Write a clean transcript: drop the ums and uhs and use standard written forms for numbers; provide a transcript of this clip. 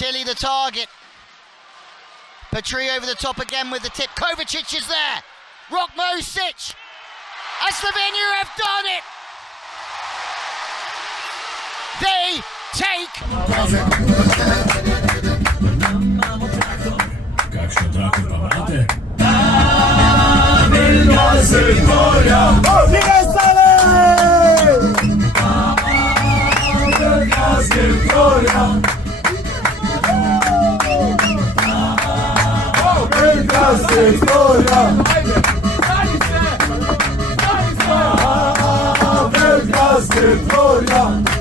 Tilly the target. Petrie over the top again with the tip. Kovacic is there. Rokmosic. And Slovenia have done it. They take. Kakšno trako pa imate? VELGA ZETORJA! VELGA ZETORJA! VELGA ZETORJA! VELGA ZETORJA!